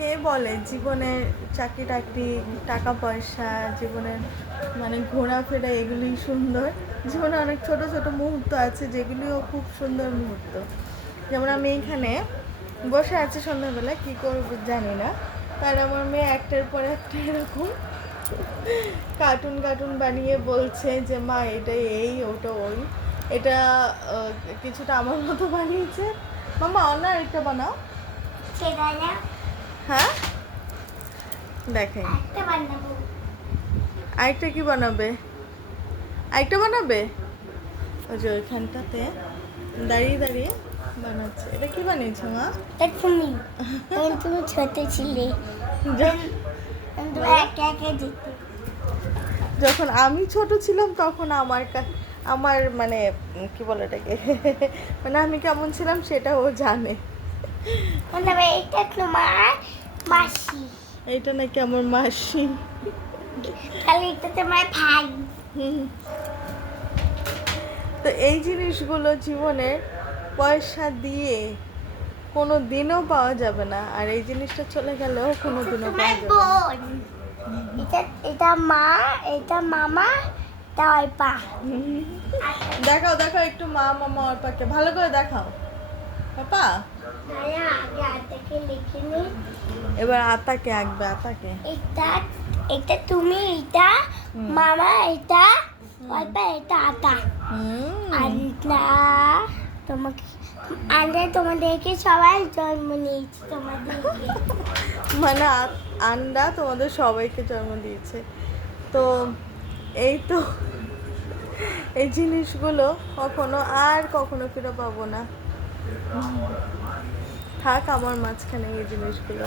কে বলে জীবনের চাকরি টাকরি, টাকা পয়সা, জীবনের মানে ঘোরাফেরা এগুলিই সুন্দর? জীবনে অনেক ছোট ছোট মুহূর্ত আছে যেগুলিও খুব সুন্দর মুহূর্ত। যেমন আমি এইখানে বসে আছি সন্ধ্যাবেলা, কী করবো জানি না, তার আমার মেয়ে একটার পর একটা এরকম কার্টুন কার্টুন বানিয়ে বলছে যে মা এটা এই, ওটা ওই, এটা কিছুটা আমার মতো বানিয়েছে। মামা অন্য আরেকটা বানাও। হ্যাঁ দেখেন আরেকটা কি বানাবে, আরেকটা বানাবে ওই যে ওইখানটাতে দাঁড়িয়ে দাঁড়িয়ে বানাচ্ছে। এটা কি বানিয়েছো মা? তুমি তুমি ছোট ছিলে, যখন আমি ছোট ছিলাম তখন আমার মানে কি বলে এটাকে মানে আমি কেমন ছিলাম সেটা ও জানে। এটা তোমার মাসি, এইটা নাকি আমার মাসি। তাহলে এটা তোমার ভাই। তো এই জিনিসগুলো জীবনে পয়সা দিয়ে কোনো দিনও পাওয়া যাবে না, আর এই জিনিসটা চলে গেলেও কোনো দিনও পাওয়া যাবে না। এটা মা, এটা মামা, এটা অর্পা। দেখাও দেখাও একটু মা মামা অর্পাকে ভালো করে দেখাও পাপা। এবার আতাকে আঁকবে, আতাকে। এটা তুমি, এটা মামা, এটা অর্পা, এটা আতা। আন্না তোমাকে, আন্না তোমাদেরকে সবাই জন্ম নিয়েছে, তোমাদেরকে মানে আন্ডা তোমাদের সবাইকে জন্ম দিয়েছে। তো এই তো এই জিনিসগুলো কখনো ফিরে পাবো না, থাক আমার মাঝখানে এই জিনিসগুলো।